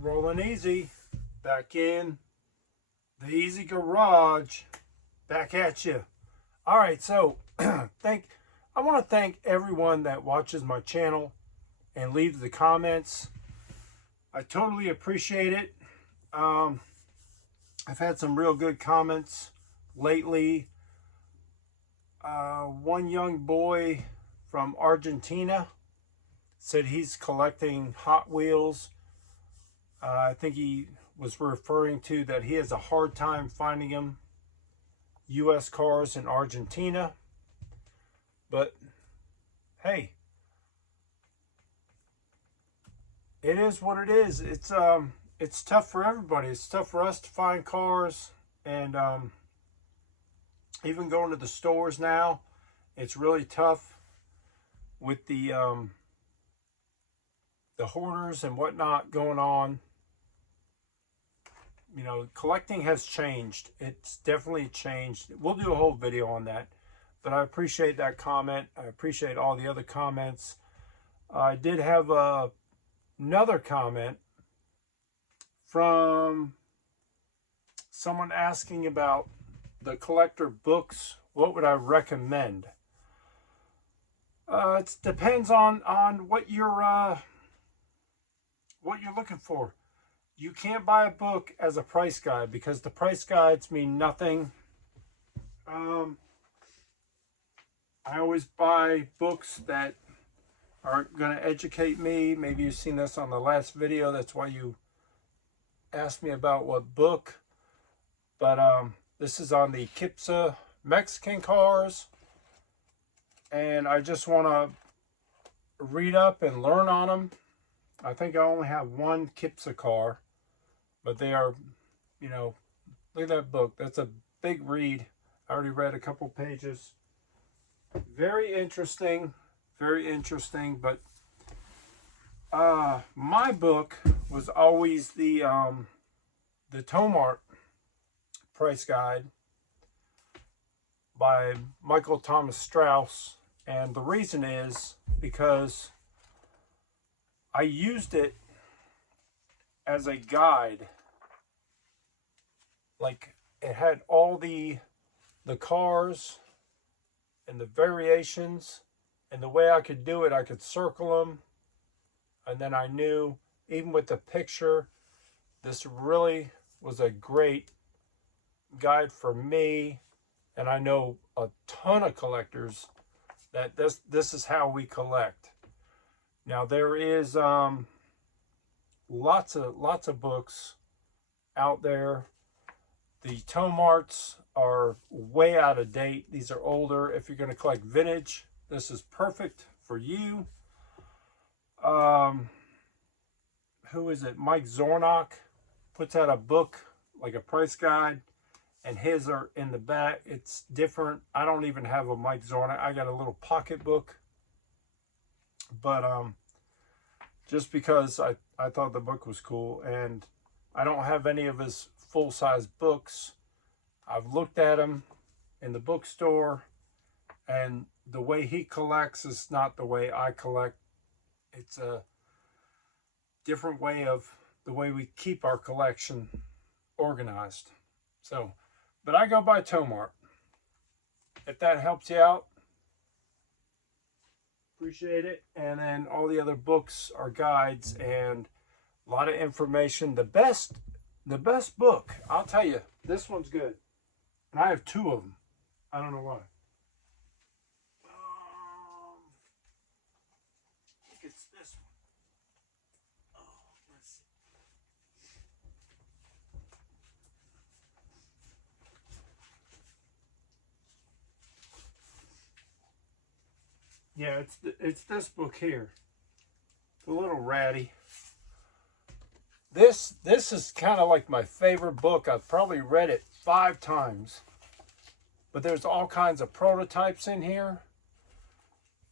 Rolling easy, back in the EZ Garage, back at you. All right, so I want to thank everyone that watches my channel and leaves the comments. I totally appreciate it. I've had some real good comments lately. One young boy from Argentina said he's collecting Hot Wheels. I think he was referring to that he has a hard time finding them U.S. cars in Argentina. But hey, it is what it is. It's tough for everybody. It's tough for us to find cars, and even going to the stores now, it's really tough with the hoarders and whatnot going on. You know, collecting has changed. It's definitely changed. We'll do a whole video on that. But I appreciate that comment. I appreciate all the other comments. I did have another comment from someone asking about the collector books. What would I recommend? It depends on what you're looking for. You can't buy a book as a price guide because the price guides mean nothing. I always buy books that are going to educate me. Maybe you've seen this on the last video. That's why you asked me about what book. But this is on the Kipsa Mexican cars. And I just want to read up and learn on them. I think I only have one Kipsa car. But they are, you know, look at that book. That's a big read. I already read a couple pages. Very interesting. Very interesting. But my book was always the Tomart price guide by Michael Thomas Strauss. And the reason is because I used it as a guide. Like, it had all the cars and the variations, and the way I could do it, I could circle them, and then I knew, even with the picture, this really was a great guide for me. And I know a ton of collectors that this is how we collect. Now there is lots of books out there. The Tomarts are way out of date. These are older. If you're going to collect vintage, this is perfect for you. Who is it? Mike Zornock puts out a book, like a price guide, and his are in the back. It's different. I don't even have a Mike Zornock. I got a little pocket book. But just because I thought the book was cool, and I don't have any of his full-size books. I've looked at them in the bookstore, and the way he collects is not the way I collect. It's a different way of the way we keep our collection organized. So, but I go by Tomart. If that helps you out, appreciate it. And then all the other books are guides and a lot of information. The best book, I'll tell you, this one's good. And I have two of them. I don't know why. I think it's this one. Oh, let's see. Yeah, it's this book here. It's a little ratty. This is kind of like my favorite book. I've probably read it 5 times. But there's all kinds of prototypes in here.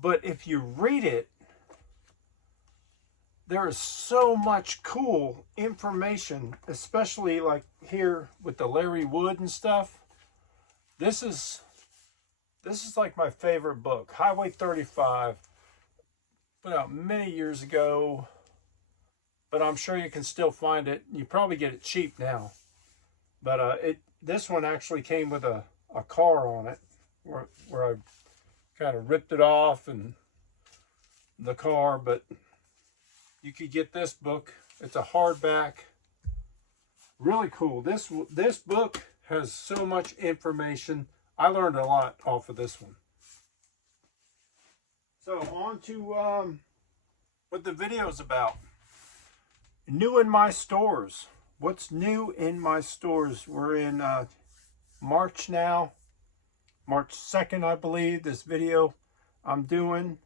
But if you read it, there is so much cool information, especially like here with the Larry Wood and stuff. This is like my favorite book. Highway 35, put out many years ago. but I'm sure you can still find it. You probably get it cheap now. But this one actually came with a car on it, where I kind of ripped it off and the car. But you could get this book. It's a hardback. Really cool. This book has so much information. I learned a lot off of this one. So on to what the video is about. New in my stores. What's new in my stores? We're in March now. March 2nd, I believe, this video I'm doing.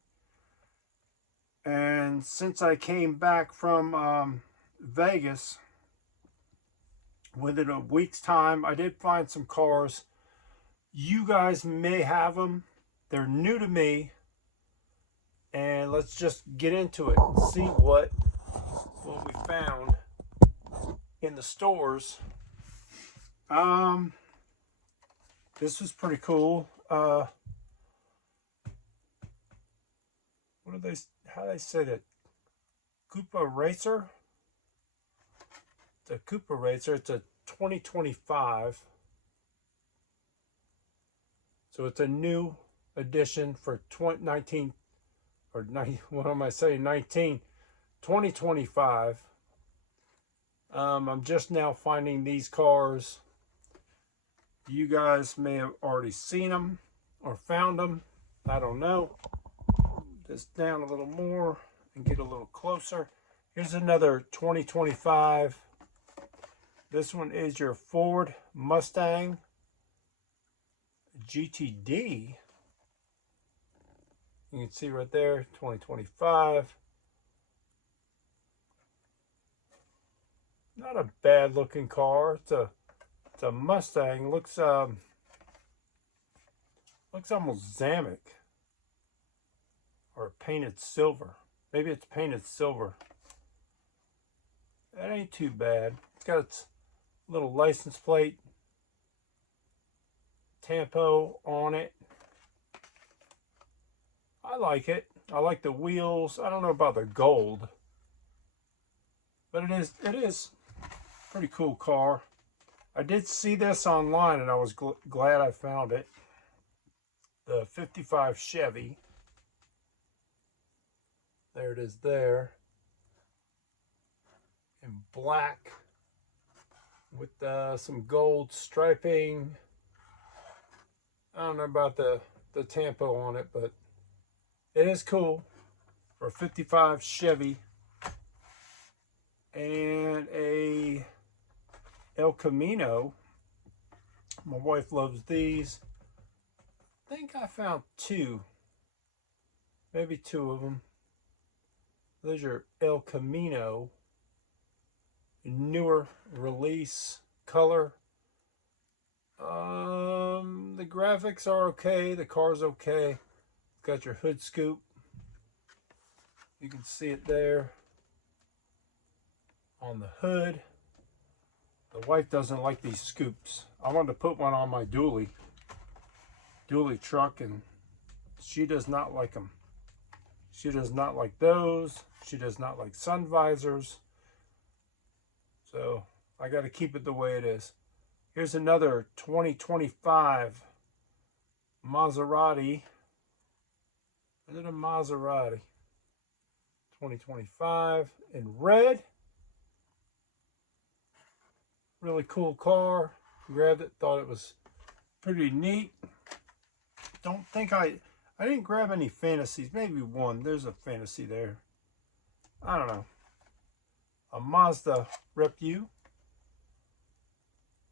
And since I came back from Vegas, within a week's time, I did find some cars. You guys may have them. They're new to me. And let's just get into it and see what we found in the stores. This is pretty cool. What do they? How do they say that? Koopa Racer. It's a Koopa Racer. It's a 2025. So it's a new edition for 2019 or 90, what am I saying? 2025. I'm just now finding these cars. You guys may have already seen them or found them. I don't know. This down a little more and get a little closer. Here's another 2025. This one is your Ford Mustang GTD. You can see right there, 2025. Not a bad looking car. It's a Mustang. Looks almost Zamek or painted silver. Maybe it's painted silver. That ain't too bad. It's got its little license plate, Tampo on it. I like it. I like the wheels. I don't know about the gold, but it is a pretty cool car. I did see this online and I was glad I found it. The 55 Chevy. There it is there. In black with some gold striping. I don't know about the Tampo on it, but it is cool for a 55 Chevy. And a El Camino. My wife loves these. I think I found two. Maybe two of them. Those are El Camino. Newer release color. The graphics are okay. The car's okay. Got your hood scoop. You can see it there on the hood. The wife doesn't like these scoops. I wanted to put one on my dually truck, and she does not like them. She does not like those. She does not like sun visors. So I got to keep it the way it is. Here's another 2025 Maserati. Is it a Maserati? 2025 in red. Really cool car. Grabbed it, thought it was pretty neat. Don't think I didn't grab any fantasies. Maybe one. There's a fantasy there. I don't know. A Mazda Repu.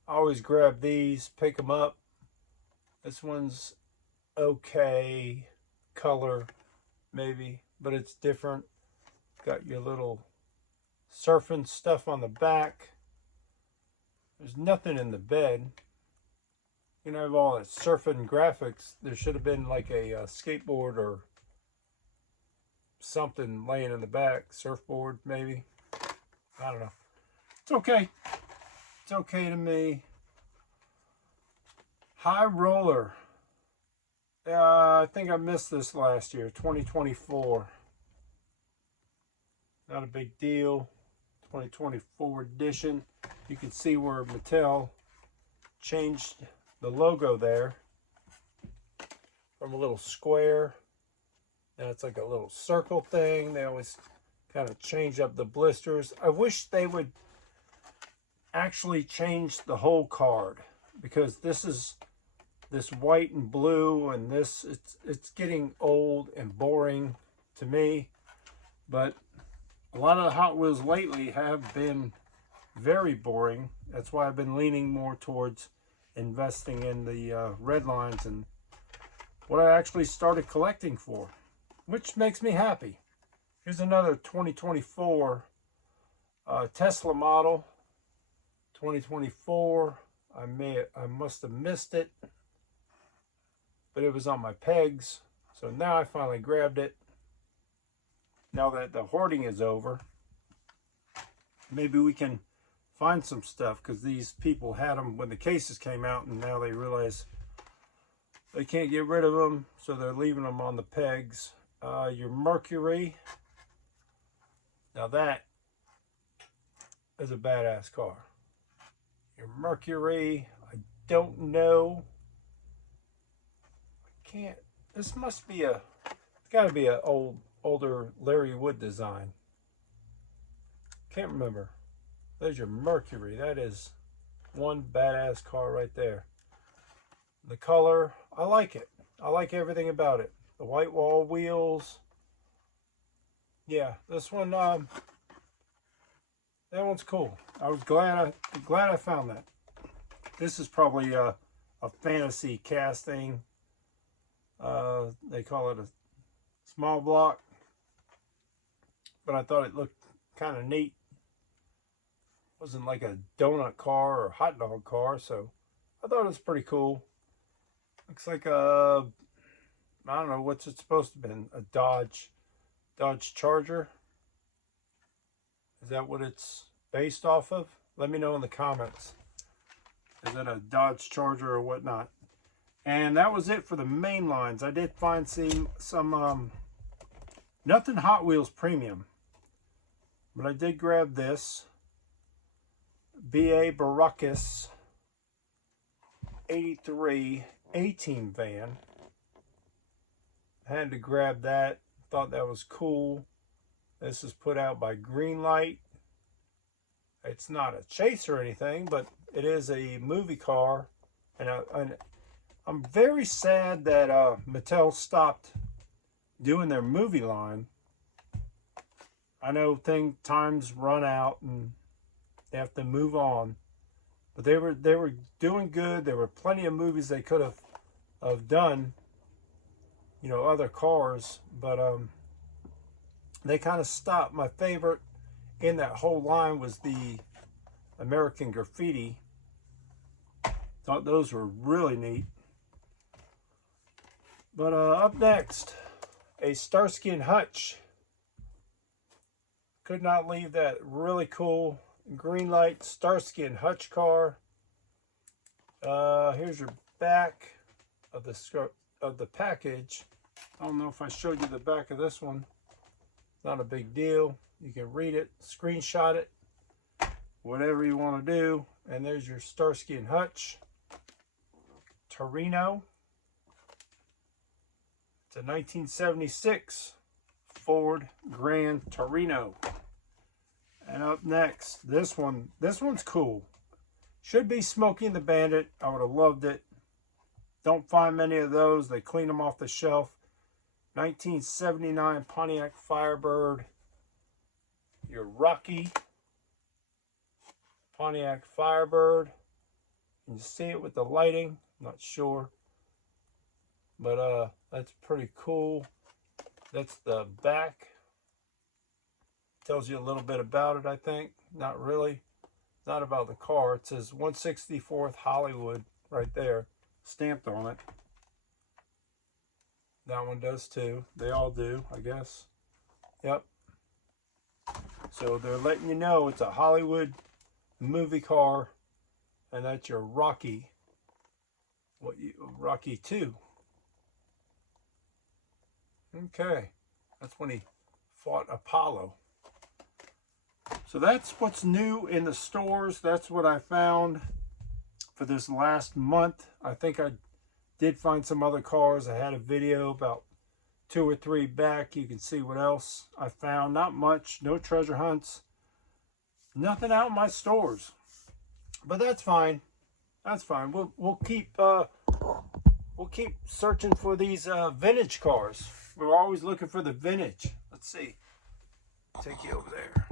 I always grab these, pick them up. This one's okay color, maybe, but it's different. Got your little surfing stuff on the back. There's nothing in the bed. You know, have all that surfing graphics. There should have been like a skateboard or something laying in the back. Surfboard, maybe. I don't know. It's okay. It's okay to me. High Roller. I think I missed this last year, 2024. Not a big deal. 2024 edition. You can see where Mattel changed the logo there from a little square. Now it's like a little circle thing. They always kind of change up the blisters. I wish they would actually change the whole card, because this is this white and blue, and this it's getting old and boring to me. But a lot of the Hot Wheels lately have been very boring. That's why I've been leaning more towards investing in the red lines and what I actually started collecting for, which makes me happy. Here's another 2024 Tesla model. 2024. I must have missed it, but it was on my pegs. So now I finally grabbed it. Now that the hoarding is over, maybe we can find some stuff, because these people had them when the cases came out, and now they realize they can't get rid of them, so they're leaving them on the pegs. Your Mercury. Now that is a badass car. Your Mercury, I don't know. I can't, this must be it's gotta be an older Larry Wood design. Can't remember. There's your Mercury. That is one badass car right there. The color, I like it. I like everything about it. The white wall wheels. Yeah, this one, that one's cool. I was glad I found that. This is probably a fantasy casting. They call it a small block, but I thought it looked kind of neat. Wasn't like a donut car or hot dog car, so I thought it was pretty cool. Looks like a, I don't know what's it supposed to be, a Dodge Charger. Is that what it's based off of? Let me know in the comments. Is it a Dodge Charger or whatnot? And that was it for the main lines. I did find some nothing Hot Wheels premium, but I did grab this B.A. Baracus 83 A-Team van. I had to grab that. Thought that was cool. This is put out by Greenlight. It's not a chase or anything, but it is a movie car. And I'm very sad that Mattel stopped doing their movie line. I know times run out and they have to move on, but they were doing good. There were plenty of movies they could have done, you know, other cars, but they kind of stopped. My favorite in that whole line was the American Graffiti. Thought those were really neat. But up next, a Starsky and Hutch. Could not leave that really cool Greenlight Starsky and Hutch car. Here's your back of the package. I don't know if I showed you the back of this one. Not a big deal. You can read it, screenshot it, whatever you want to do. And there's your Starsky and Hutch Torino. It's a 1976 Ford Grand Torino. And up next, this one's cool. Should be Smokey and the Bandit. I would have loved it. Don't find many of those. They clean them off the shelf. 1979 Pontiac Firebird. Your Rocky Pontiac Firebird. Can you see it with the lighting? Not sure. But that's pretty cool. That's the back. Tells you a little bit about it, I think. Not really. Not about the car. It says 164th Hollywood right there, stamped on it. That one does too. They all do, I guess. Yep. So they're letting you know it's a Hollywood movie car, and that's your Rocky. Rocky 2. Okay. That's when he fought Apollo. So that's what's new in the stores. That's what I found for this last month. I think I did find some other cars. I had a video about 2 or 3 back. You can see what else I found. Not much. No treasure hunts. Nothing out in my stores. But that's fine. That's fine. We'll keep searching for these vintage cars. We're always looking for the vintage. Let's see. Take you over there.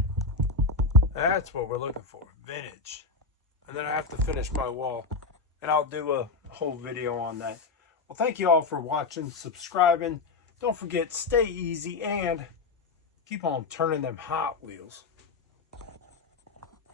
That's what we're looking for. Vintage. And then I have to finish my wall. And I'll do a whole video on that. Well, thank you all for watching, subscribing. Don't forget, stay easy and keep on turning them Hot Wheels.